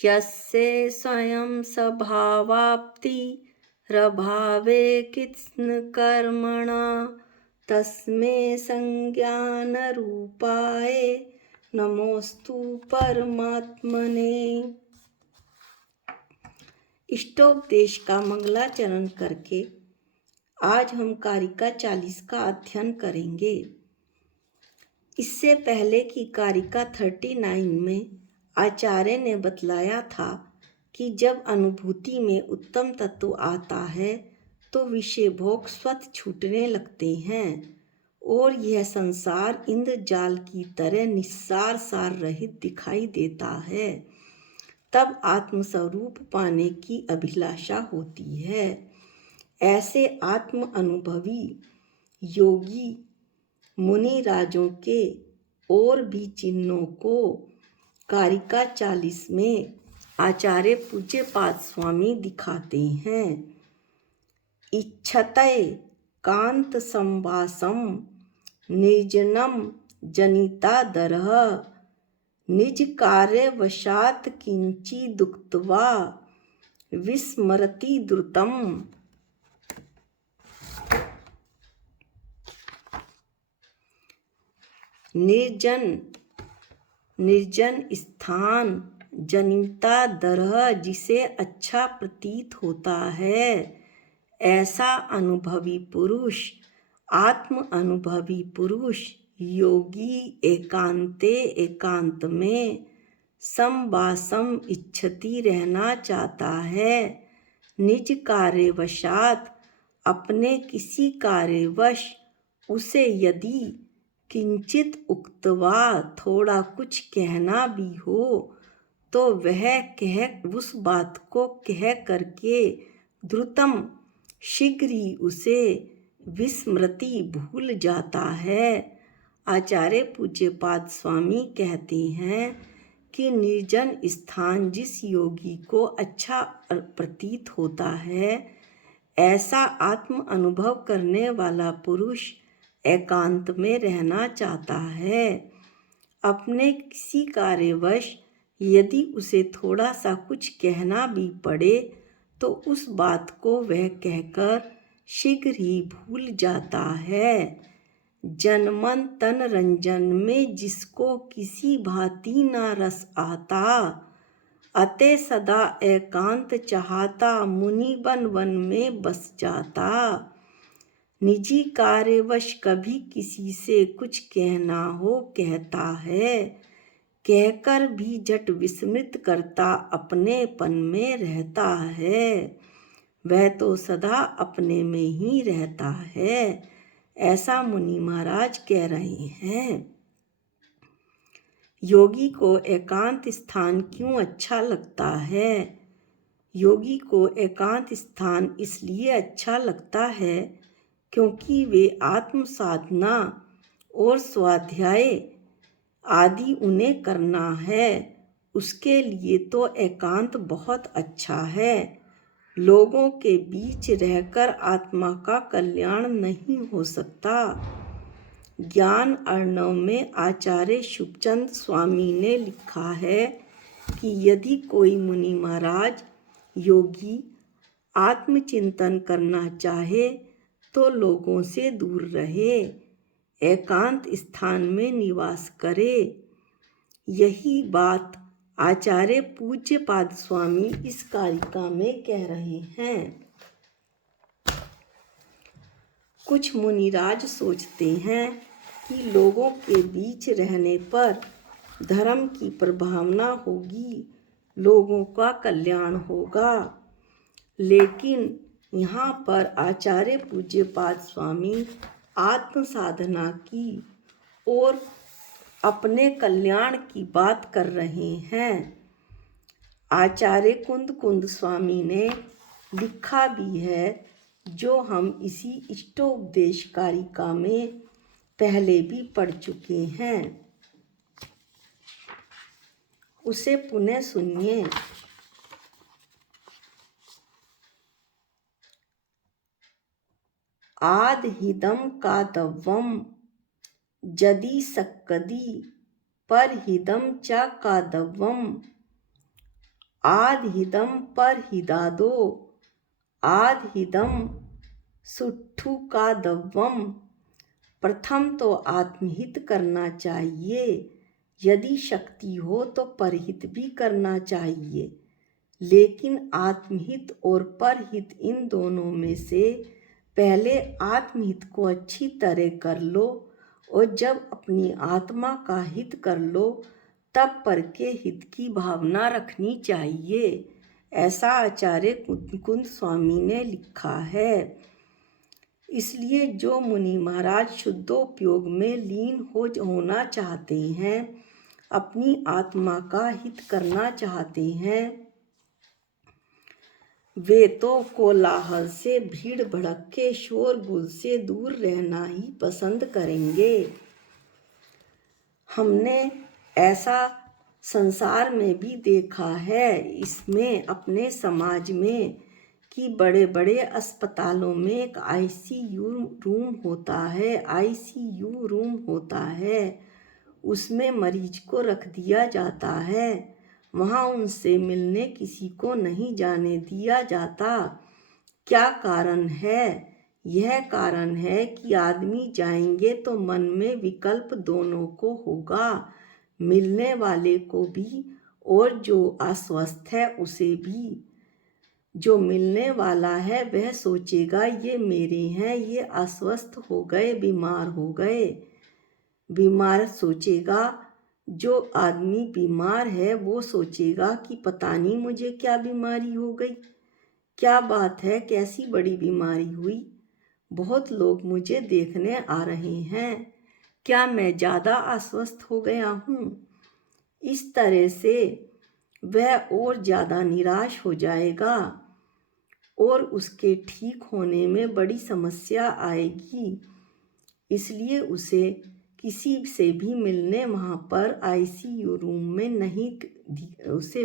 यस्य स्वयं स्वभावाप्तिरभावे कित्स्नकर्मणा तस्मै संज्ञानरूपाय नमोस्तु परमात्मने। इष्टोपदेश का मंगलाचरण करके आज हम कारिका 40 का अध्ययन करेंगे। इससे पहले की कारिका 39 में आचार्य ने बतलाया था कि जब अनुभूति में उत्तम तत्व आता है तो विषय भोग स्वतः छूटने लगते हैं और यह संसार इंद्रजाल की तरह निस्सार सार रहित दिखाई देता है। तब आत्मस्वरूप पाने की अभिलाषा होती है। ऐसे आत्म अनुभवी योगी मुनि राजों के और भी चिन्हों को कारिका 40 में आचार्य पूज्यपाद स्वामी दिखाते हैं। इच्छतये कांत संवासम निर्जनम जनितादरः निज कार्य वशात किंची दुक्त्वा विस्मरति द्रुतम। निर्जन स्थान जनिता दरह जिसे अच्छा प्रतीत होता है, ऐसा अनुभवी पुरुष आत्म अनुभवी पुरुष योगी एकांत में संवासम इच्छति रहना चाहता है। निज कार्यवशात अपने किसी कार्यवश उसे यदि किंचित उक्तवा थोड़ा कुछ कहना भी हो तो वह कह उस बात को कह करके द्रुतम शीघ्र ही उसे विस्मृति भूल जाता है। आचार्य पूज्यपाद स्वामी कहते हैं कि निर्जन स्थान जिस योगी को अच्छा प्रतीत होता है, ऐसा आत्म अनुभव करने वाला पुरुष एकांत में रहना चाहता है। अपने किसी कार्यवश यदि उसे थोड़ा सा कुछ कहना भी पड़े तो उस बात को वह कहकर शीघ्र ही भूल जाता है। जनमन तन रंजन में जिसको किसी भांति न रस आता, अतः सदा एकांत चाहता मुनि वन में बस जाता। निजी कार्यवश कभी किसी से कुछ कहना हो कहता है, कहकर भी झट विस्मृत करता अपनेपन में रहता है। वह तो सदा अपने में ही रहता है, ऐसा मुनि महाराज कह रहे हैं। योगी को एकांत स्थान क्यों अच्छा लगता है? योगी को एकांत स्थान इसलिए अच्छा लगता है क्योंकि वे आत्म साधना और स्वाध्याय आदि उन्हें करना है, उसके लिए तो एकांत बहुत अच्छा है। लोगों के बीच रहकर आत्मा का कल्याण नहीं हो सकता। ज्ञान अर्णव में आचार्य शुभचंद स्वामी ने लिखा है कि यदि कोई मुनि महाराज योगी आत्मचिंतन करना चाहे तो लोगों से दूर रहे, एकांत स्थान में निवास करे। यही बात आचार्य पूज्यपाद स्वामी इस कारिका में कह रहे हैं। कुछ मुनिराज सोचते हैं कि लोगों के बीच रहने पर धर्म की प्रभावना होगी, लोगों का कल्याण होगा। लेकिन यहाँ पर आचार्य पूज्यपाद स्वामी आत्म साधना की और अपने कल्याण की बात कर रहे हैं। आचार्य कुंद स्वामी ने लिखा भी है, जो हम इसी इष्टोपदेश कारिका में पहले भी पढ़ चुके हैं, उसे पुनः सुनिए। आदहिदम कादव्वम जदि सक्कदी परहिदम च कादव्वम आदहिदम परहिदादो आदहिदम सुट्ठू का दव्वम। प्रथम तो आत्महित करना चाहिए, यदि शक्ति हो तो परहित भी करना चाहिए, लेकिन आत्महित और परहित इन दोनों में से पहले आत्महित को अच्छी तरह कर लो और जब अपनी आत्मा का हित कर लो तब पर के हित की भावना रखनी चाहिए। ऐसा आचार्य कुंद स्वामी ने लिखा है। इसलिए जो मुनि महाराज शुद्धोपयोग में लीन होना चाहते हैं, अपनी आत्मा का हित करना चाहते हैं, वे तो कोलाहल से, भीड़ भड़के, शोरगुल से दूर रहना ही पसंद करेंगे। हमने ऐसा संसार में भी देखा है, इसमें अपने समाज में, कि बड़े बड़े अस्पतालों में एक आईसीयू रूम होता है। उसमें मरीज को रख दिया जाता है। वहाँ उनसे मिलने किसी को नहीं जाने दिया जाता। क्या कारण है? यह कारण है कि आदमी जाएंगे तो मन में विकल्प दोनों को होगा, मिलने वाले को भी और जो अस्वस्थ है उसे भी। जो मिलने वाला है वह सोचेगा ये मेरे हैं, ये अस्वस्थ हो गए, बीमार हो गए। बीमार सोचेगा, जो आदमी बीमार है वो सोचेगा कि पता नहीं मुझे क्या बीमारी हो गई, क्या बात है, कैसी बड़ी बीमारी हुई, बहुत लोग मुझे देखने आ रहे हैं, क्या मैं ज़्यादा अस्वस्थ हो गया हूँ। इस तरह से वह और ज़्यादा निराश हो जाएगा और उसके ठीक होने में बड़ी समस्या आएगी। इसलिए उसे किसी से भी मिलने वहाँ पर आईसीयू रूम में नहीं, उसे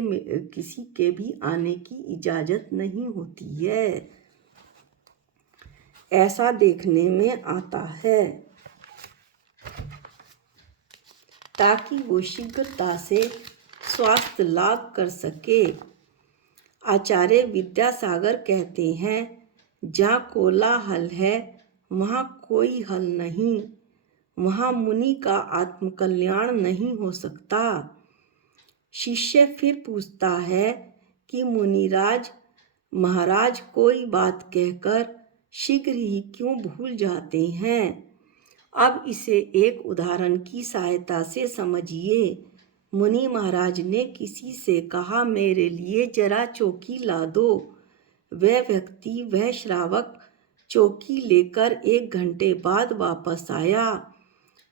किसी के भी आने की इजाज़त नहीं होती है। ऐसा देखने में आता है, ताकि वो शीघ्रता से स्वास्थ्य लाभ कर सके। आचार्य विद्यासागर कहते हैं, जहाँ कोलाहल है वहाँ कोई हल नहीं, वहाँ मुनि का आत्मकल्याण नहीं हो सकता। शिष्य फिर पूछता है कि मुनिराज महाराज कोई बात कहकर शीघ्र ही क्यों भूल जाते हैं। अब इसे एक उदाहरण की सहायता से समझिए। मुनि महाराज ने किसी से कहा, मेरे लिए जरा चौकी ला दो। वह व्यक्ति, वह श्रावक चौकी लेकर 1 घंटे बाद वापस आया।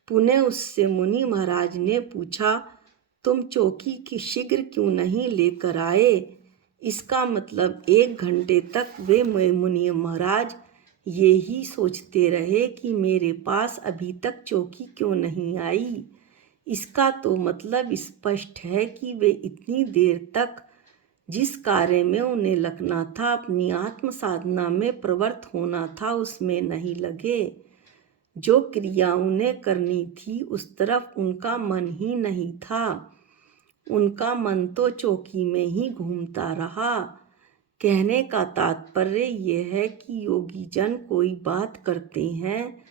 पुनः उससे मुनि महाराज ने पूछा, तुम चौकी की शीघ्र क्यों नहीं लेकर आए। इसका मतलब 1 घंटे तक वे मुनि महाराज ये ही सोचते रहे कि मेरे पास अभी तक चौकी क्यों नहीं आई। इसका तो मतलब स्पष्ट है कि वे इतनी देर तक जिस कार्य में उन्हें लगना था, अपनी आत्म साधना में प्रवृत्त होना था, उसमें नहीं लगे। जो क्रिया उन्हें करनी थी उस तरफ उनका मन ही नहीं था। उनका मन तो चौकी में ही घूमता रहा। कहने का तात्पर्य यह है कि योगी जन कोई बात करते हैं,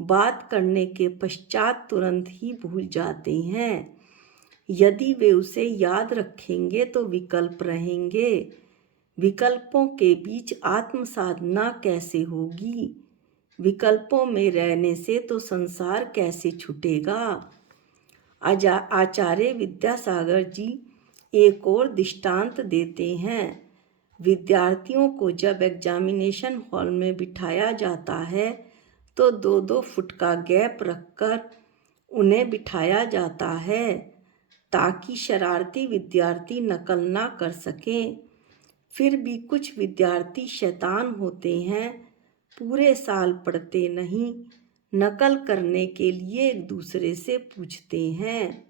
बात करने के पश्चात तुरंत ही भूल जाते हैं। यदि वे उसे याद रखेंगे तो विकल्प रहेंगे। विकल्पों के बीच आत्म साधना कैसे होगी। विकल्पों में रहने से तो संसार कैसे छूटेगा। आचार्य विद्यासागर जी एक और दृष्टांत देते हैं। विद्यार्थियों को जब एग्जामिनेशन हॉल में बिठाया जाता है तो 2-2 फुट का गैप रखकर उन्हें बिठाया जाता है, ताकि शरारती विद्यार्थी नकल ना कर सकें। फिर भी कुछ विद्यार्थी शैतान होते हैं, पूरे साल पढ़ते नहीं, नकल करने के लिए एक दूसरे से पूछते हैं।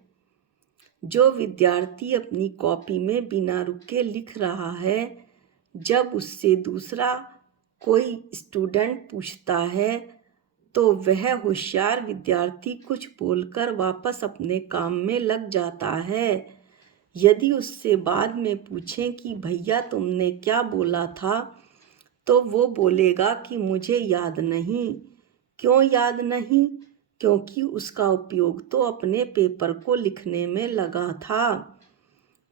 जो विद्यार्थी अपनी कॉपी में बिना रुके लिख रहा है, जब उससे दूसरा कोई स्टूडेंट पूछता है तो वह होशियार विद्यार्थी कुछ बोलकर वापस अपने काम में लग जाता है। यदि उससे बाद में पूछें कि भैया तुमने क्या बोला था, तो वो बोलेगा कि मुझे याद नहीं। क्यों याद नहीं? क्योंकि उसका उपयोग तो अपने पेपर को लिखने में लगा था,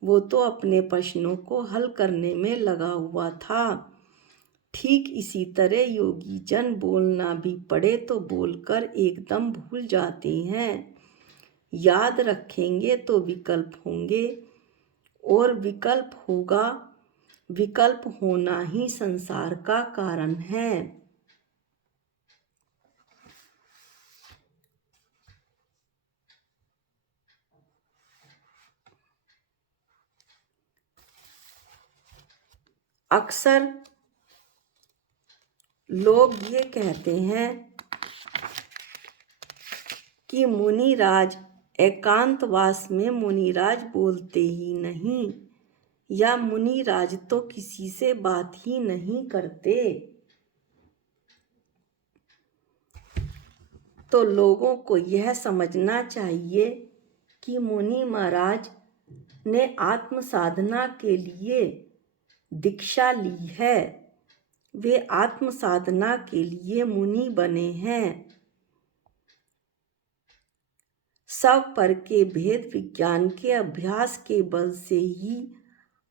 वो तो अपने प्रश्नों को हल करने में लगा हुआ था। ठीक इसी तरह योगी जन बोलना भी पड़े तो बोलकर एकदम भूल जाते हैं। याद रखेंगे तो विकल्प होंगे, और विकल्प होना ही संसार का कारण है। अक्सर लोग ये कहते हैं कि मुनिराज एकांतवास में मुनिराज बोलते ही नहीं, या मुनिराज तो किसी से बात ही नहीं करते। तो लोगों को यह समझना चाहिए कि मुनि महाराज ने आत्म साधना के लिए दीक्षा ली है, वे आत्म साधना के लिए मुनि बने हैं। सब पर के भेद विज्ञान के अभ्यास के बल से ही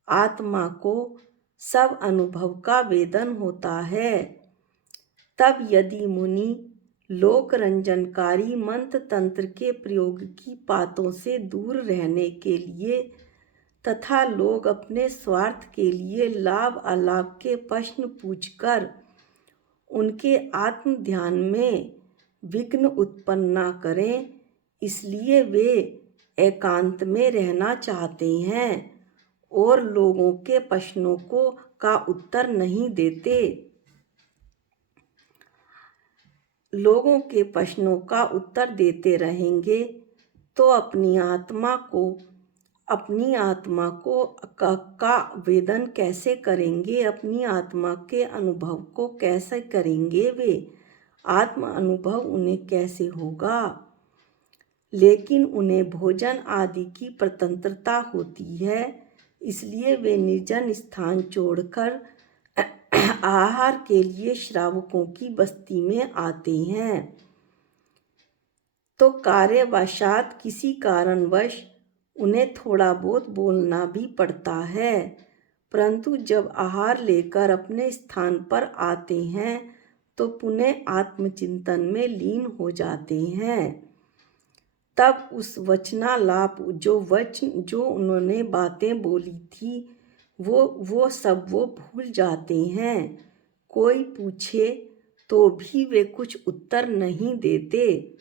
आत्मा को सब अनुभव का वेदन होता है। तब यदि मुनि लोक रंजनकारी मंत्र तंत्र के प्रयोग की बातों से दूर रहने के लिए तथा लोग अपने स्वार्थ के लिए लाभ अलाभ के प्रश्न पूछकर उनके आत्म ध्यान में विघ्न उत्पन्न न करें, इसलिए वे एकांत में रहना चाहते हैं और लोगों के प्रश्नों का उत्तर नहीं देते। लोगों के प्रश्नों का उत्तर देते रहेंगे तो अपनी आत्मा को का वेदन कैसे करेंगे, अपनी आत्मा के अनुभव को कैसे करेंगे, वे आत्म अनुभव उन्हें कैसे होगा। लेकिन उन्हें भोजन आदि की स्वतंत्रता होती है, इसलिए वे निर्जन स्थान छोड़कर आहार के लिए श्रावकों की बस्ती में आते हैं। तो कार्यवशात किसी कारणवश उन्हें थोड़ा बहुत बोलना भी पड़ता है, परंतु जब आहार लेकर अपने स्थान पर आते हैं तो पुनः आत्मचिंतन में लीन हो जाते हैं। तब उस वचनालाप जो उन्होंने बातें बोली थी वो सब वो भूल जाते हैं। कोई पूछे तो भी वे कुछ उत्तर नहीं देते,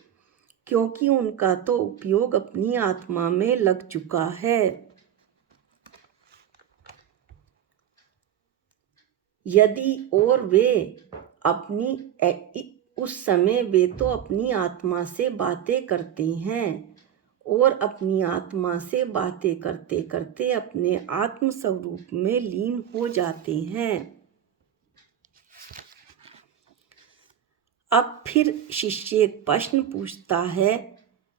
क्योंकि उनका तो उपयोग अपनी आत्मा में लग चुका है। यदि और वे उस समय वे तो अपनी आत्मा से बातें करते हैं और अपनी आत्मा से बातें करते करते अपने आत्म स्वरूप में लीन हो जाते हैं। अब फिर शिष्य एक प्रश्न पूछता है।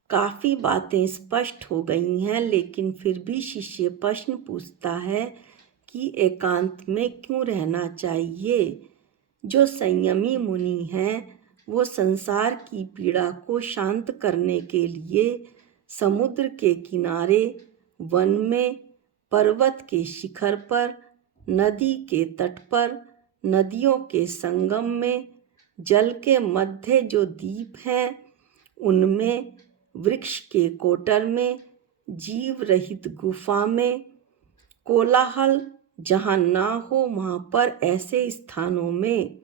काफ़ी बातें स्पष्ट हो गई हैं, लेकिन फिर भी शिष्य प्रश्न पूछता है कि एकांत में क्यों रहना चाहिए। जो संयमी मुनि हैं वो संसार की पीड़ा को शांत करने के लिए समुद्र के किनारे, वन में, पर्वत के शिखर पर, नदी के तट पर, नदियों के संगम में, जल के मध्य जो द्वीप हैं उनमें, वृक्ष के कोटर में, जीव रहित गुफा में, कोलाहल जहाँ ना हो वहाँ पर ऐसे स्थानों में,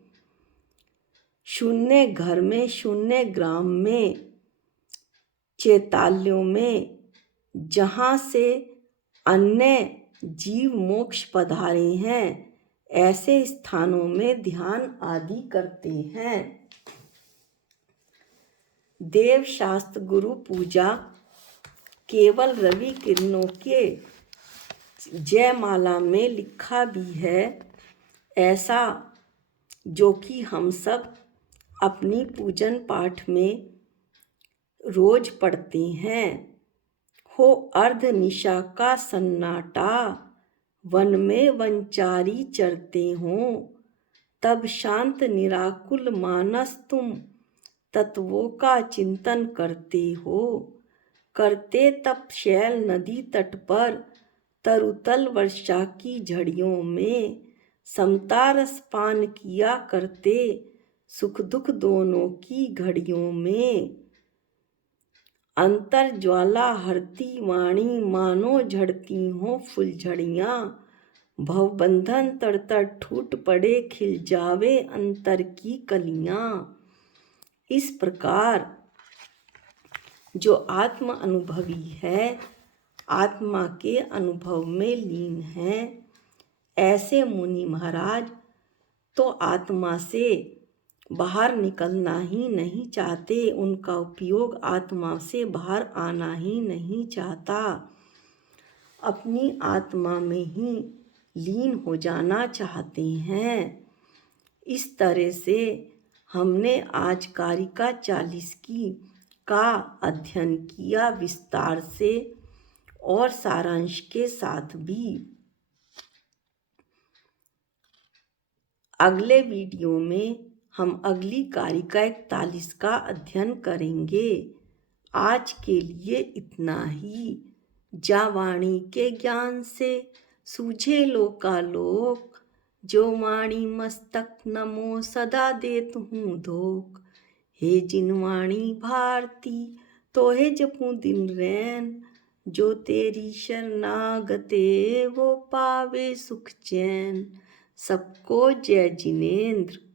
शून्य घर में, शून्य ग्राम में, चैताल्यों में, जहाँ से अन्य जीव मोक्ष पधारे हैं, ऐसे स्थानों में ध्यान आदि करते हैं। देव शास्त्र गुरु पूजा केवल रवि किरणों के जयमाला में लिखा भी है, ऐसा जो कि हम सब अपनी पूजन पाठ में रोज पढ़ते हैं। हो अर्ध निशा का सन्नाटा, वन में वनचारी चरते हों, तब शांत निराकुल मानस तुम तत्वों का चिंतन करते हो। करते तप शैल नदी तट पर, तरुतल वर्षा की झड़ियों में, समता रस पान किया करते, सुख दुख दोनों की घड़ियों में। अंतर ज्वाला हरती वाणी, मानो झड़ती हों फुलझड़ियाँ, भवबंधन तड़तड़ टूट पड़े, खिल जावे अंतर की कलियाँ। इस प्रकार जो आत्म अनुभवी है, आत्मा के अनुभव में लीन है, ऐसे मुनि महाराज तो आत्मा से बाहर निकलना ही नहीं चाहते, उनका उपयोग आत्मा से बाहर आना ही नहीं चाहता, अपनी आत्मा में ही लीन हो जाना चाहते हैं। इस तरह से हमने आज कारिका 40 का अध्ययन किया विस्तार से और सारांश के साथ भी। अगले वीडियो में हम अगली कारिका 41 का अध्ययन करेंगे। आज के लिए इतना ही। जा वाणी के ज्ञान से सूझे लोकालोक, जो वाणी मस्तक नमो सदा देत हूँ धोख। हे जिन वाणी भारती तोहे जपूं दिन रैन, जो तेरी शरणागते वो पावे सुख चैन। सबको जय जिनेंद्र।